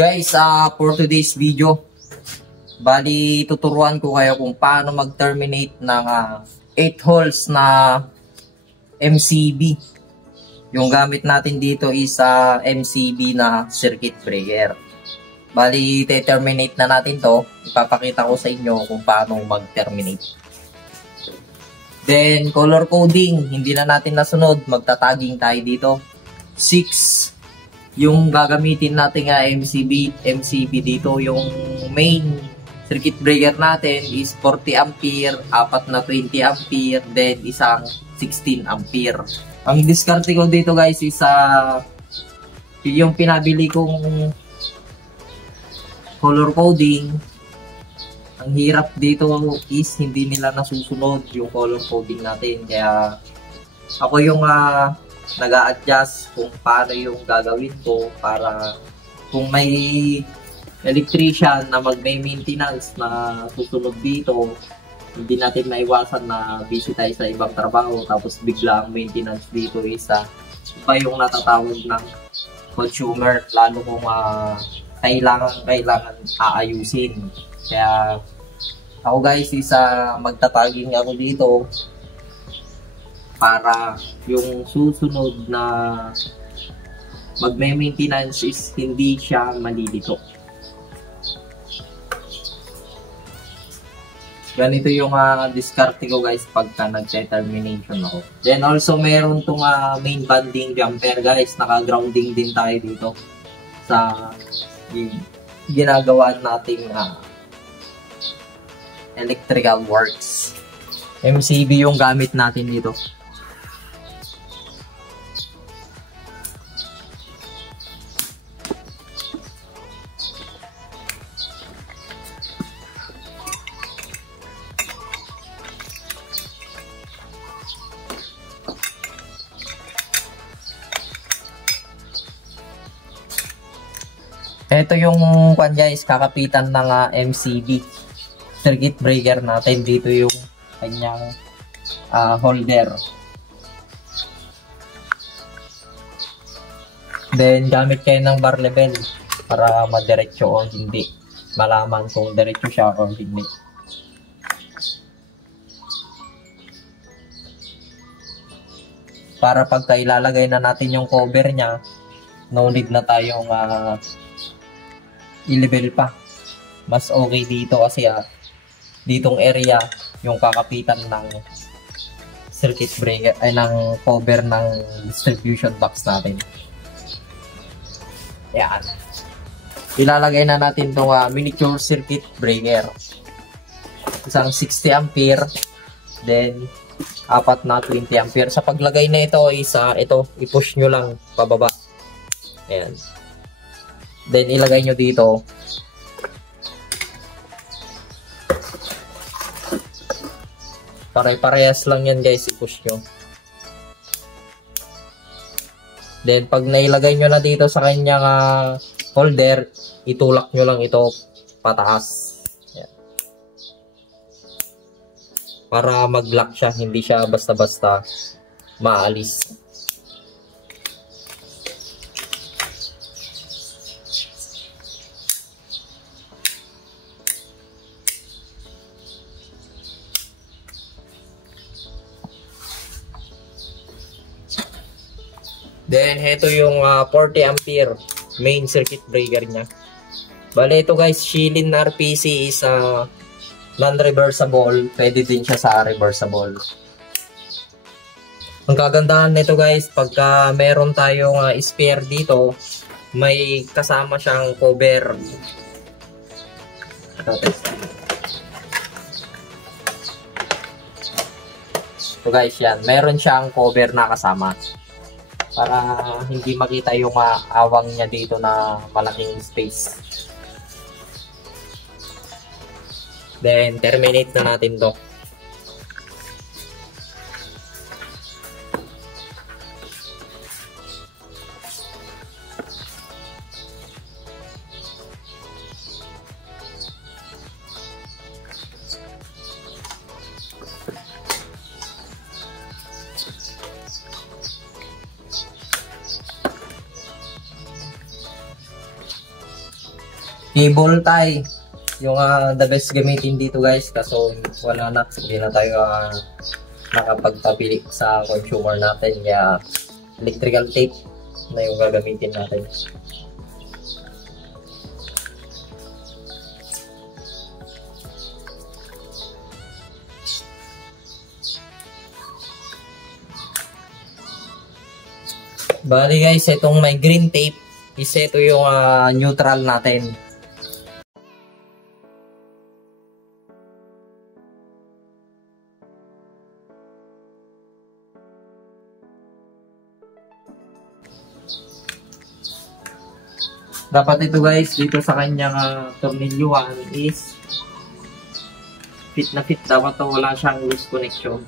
Guys, for today's video, bali tuturuan ko kayo kung paano mag-terminate ng 8 holes na MCB. Yung gamit natin dito is MCB na circuit breaker. Bali, terminate na natin to. Ipapakita ko sa inyo kung paano mag-terminate. Then, color coding. Hindi na natin nasunod. Magta-tagging tayo dito. 6. Yung gagamitin natin MCB dito, yung main circuit breaker natin is 40 ampere, 4 na 20 ampere, then isang 16 ampere. Ang diskarte ko dito guys is yung pinabili kong color coding. Ang hirap dito is hindi nila nasusunod yung color coding natin. Kaya ako yung nag-a-adjust kung paano yung gagawin ko para kung may electrician na mag-maintenance na susunod dito, hindi natin maiwasan na busy tayo sa ibang trabaho tapos bigla ang maintenance dito is iba yung natatawag ng consumer, lalo kung kailangan aayusin. Kaya ako guys is magtataging ako dito para yung susunod na magme-maintenance is hindi siya malilito. Ganito yung diskarte ko guys pagka nag-termination ako. Then also meron tong main banding jumper guys. Naka-grounding din tayo dito sa ginagawa nating electrical works. MCB yung gamit natin dito. Ito yung guys, kakapitan ng MCB circuit breaker natin. Dito yung kanyang holder. Then gamit kayo ng bar level para madiretso o hindi. Malaman kung diretso siya o hindi. Para pagka ilalagay na natin yung cover nya, no need na tayong i-level pa. Mas okay dito kasi ditong area yung kakapitan ng circuit breaker ay ng cover ng distribution box natin. Yan. Ilalagay na natin tong miniature circuit breaker. Isang 60 ampere, then 4 na 20 ampere. Sa paglagay na ito is ito, i-push nyo lang pababa. Ayan. Then ilagay nyo dito. Pare-parehas lang yan guys, i-push nyo. Then pag nailagay nyo na dito sa kanyang holder, itulak nyo lang ito pataas. Ayan. Para mag-lock siya, hindi siya basta-basta maalis. Then, ito yung 40 ampere main circuit breaker niya. Bale, ito guys, Schilin RPC is non-reversible. Pwede din siya sa reversible. Ang kagandahan nito guys, pagka meron tayong spare dito, may kasama siyang cover. So guys, yan. Meron siyang cover na kasama. Para hindi makita yung awang niya dito na malaking space. Then, terminate na natin to. Cable tie. Yung the best gamitin dito guys, kaso wala na, hindi na tayo nakapagpapili sa consumer natin, kaya electrical tape na yung gagamitin natin. Bali guys, itong may green tape is ito yung neutral natin. Dapat ito guys, dito sa kanyang tornilyuhan is fit na fit. Dapat to, wala siyang loose connection.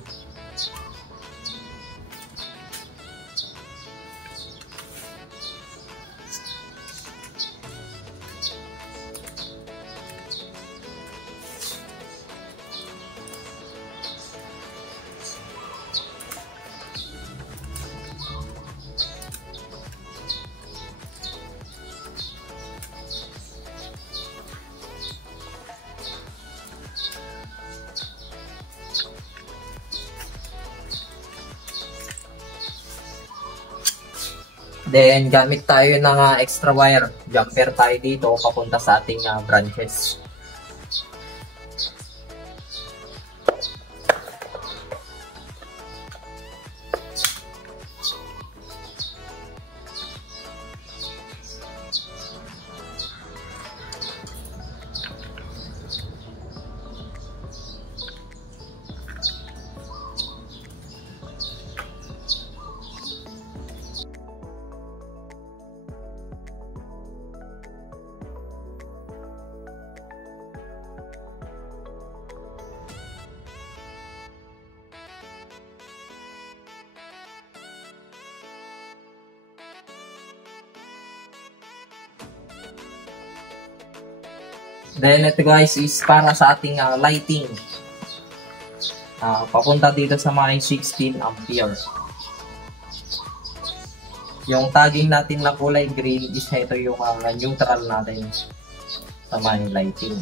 Then, gamit tayo ng extra wire. Jumper tayo dito papunta sa ating branches. Then ito guys is para sa ating lighting. Papunta dito sa mga 16 ampere. Yung tagging natin na kulay green is ito yung neutral natin sa mga lighting.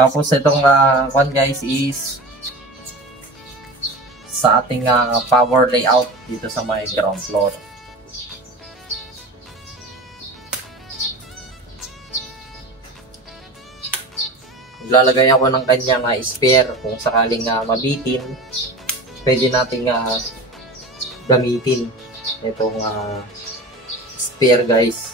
Tapos itong one guys is sa ating power layout dito sa may ground floor. Lalagay ako ng kanyang spare kung sakaling mabitin, pwede nating gamitin itong spare guys.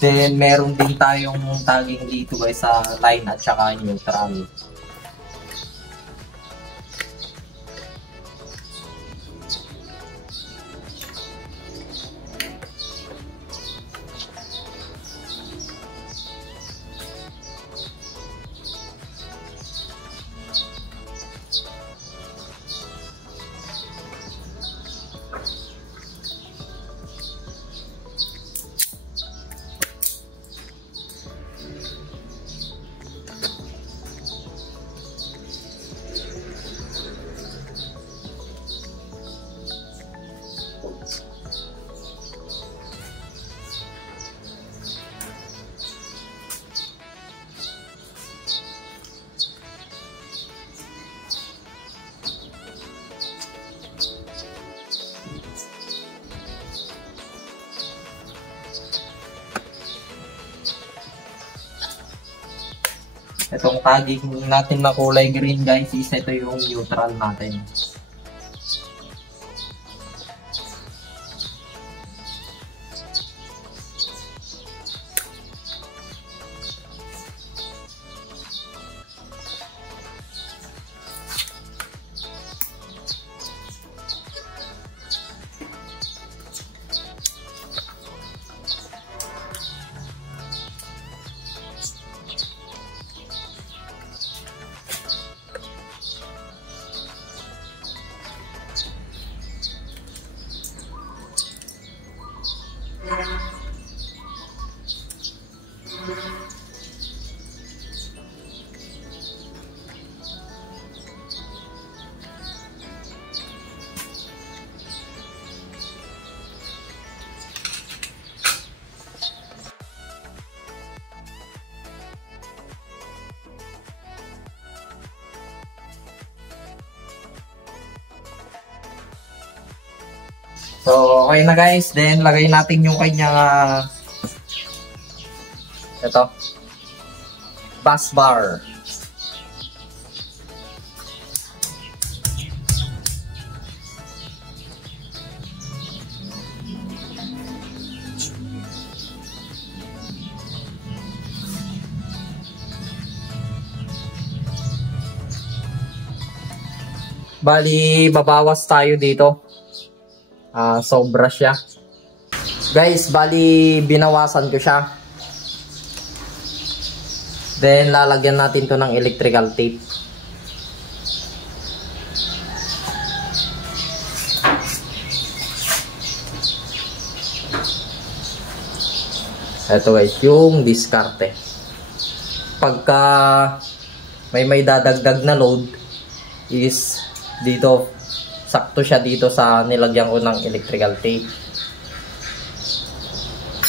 Then meron din tayong tagging dito guys sa line at saka neutral. Itong tagging natin na kulay green guys is ito yung neutral natin. So, okay na guys. Then, lagay natin yung kanyang ito bus bar. Bali, babawas tayo dito. Sobra siya. Guys, bali binawasan ko siya. Then lalagyan natin to ng electrical tape. Ito guys, yung diskarte. Pagka may dadagdag na load is dito sakto siya dito sa nilagyan ko ng electrical tape.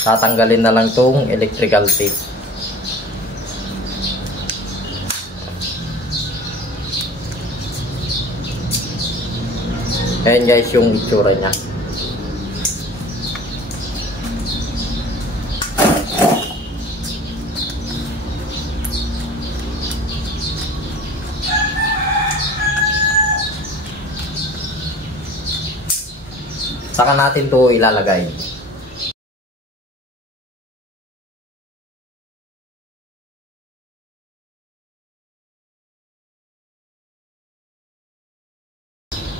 Tatanggalin na lang tong electrical tape. Ayan guys yung itsura niya. Saka natin to ilalagay.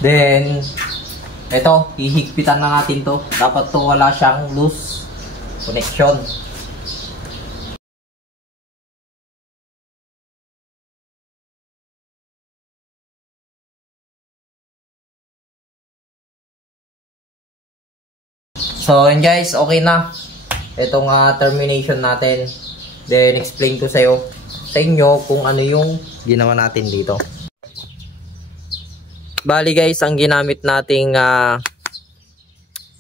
Then, ito, hihigpitan na natin to. Dapat to wala siyang loose connection. So, and guys, okay na. Itong termination natin. Then, explain ko sa inyo kung ano yung ginawa natin dito. Bali guys, ang ginamit nating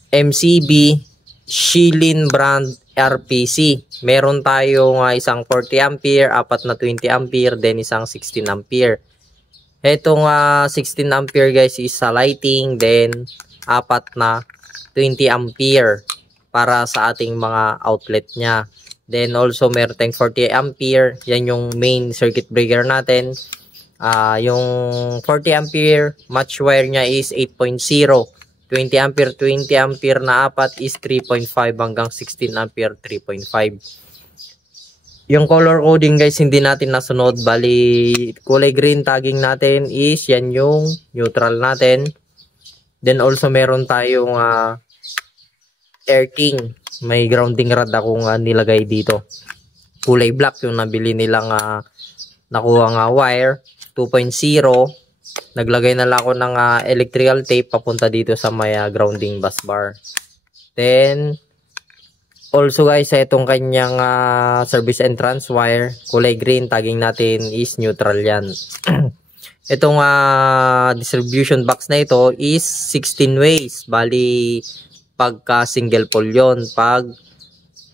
MCB Shilin brand RPC. Meron tayong isang 40 ampere, apat na 20 ampere, then isang 16 ampere. Itong 16 ampere guys is sa lighting, then apat na 20 ampere para sa ating mga outlet niya. Then also meron tayong 40 ampere, yan yung main circuit breaker natin. Yung 40 ampere match wire niya is 8.0. 20 ampere, 20 ampere na apat is 3.5 hanggang 16 ampere, 3.5. Yung color coding guys, hindi natin nasunod. Bali, kulay green tagging natin is yan yung neutral natin. Then also meron tayong earthing. May grounding rod akong nilagay dito. Kulay black yung nabili nilang nakuha nga wire. 2.0. Naglagay na lang ako ng electrical tape papunta dito sa may grounding bus bar. Then also guys, itong kanyang service entrance wire, kulay green, tagging natin is neutral yan. Itong distribution box na ito is 16 ways. Bali, pagka single pole yon. Pag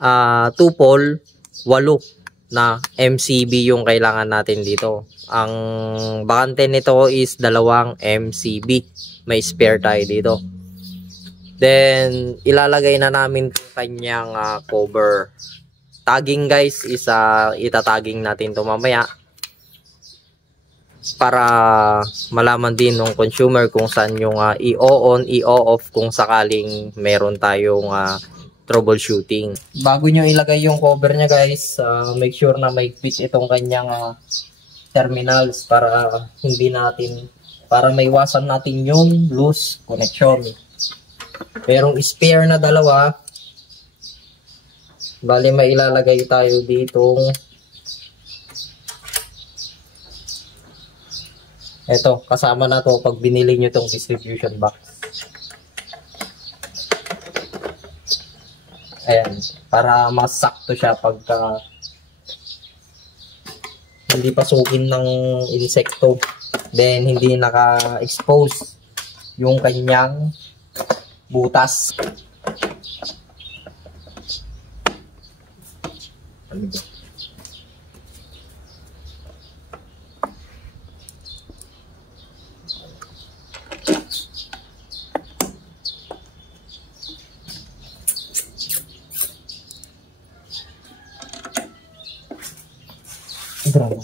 2 pole, 8 na MCB yung kailangan natin dito. Ang bakante nito is 2 MCB. May spare tayo dito. Then, ilalagay na namin yung kanyang cover. Tagging guys is itatagging natin ito mamaya para malaman din ng consumer kung saan yung i-on, i-off kung sakaling meron tayong troubleshooting. Bago nyo ilagay yung cover nya guys, make sure na may fit itong kanyang terminals para maiwasan natin yung loose connection. Merong spare na 2. Bali may ilalagay tayo ditong eto, kasama na to pag binili nyo tong distribution box. Ayan, para mas sakto siya pagka hindi pasukin ng insekto. Then, hindi naka-expose yung kanyang butas. Grabe.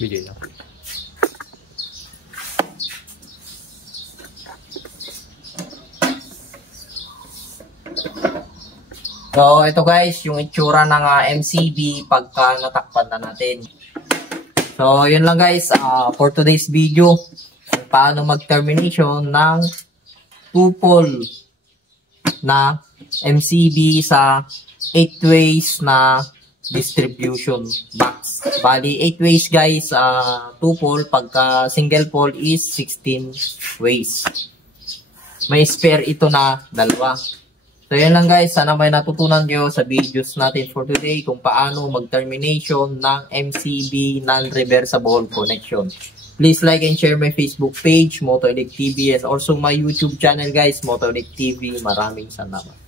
Video na. So, ito guys, yung itsura ng MCB pagka natakpan na natin. So, yun lang guys, for today's video, kung paano mag-termination ng 2-pole na MCB sa 8 ways na distribution box. Bali, 8 ways guys, 2 pole, pagka single pole is 16 ways. May spare ito na 2. So, yan lang guys, sana may natutunan nyo sa videos natin for today kung paano mag-termination ng MCB non-reversible connection. Please like and share my Facebook page, Motoelect TV, and also my YouTube channel guys, Motoelect TV. Maraming salamat.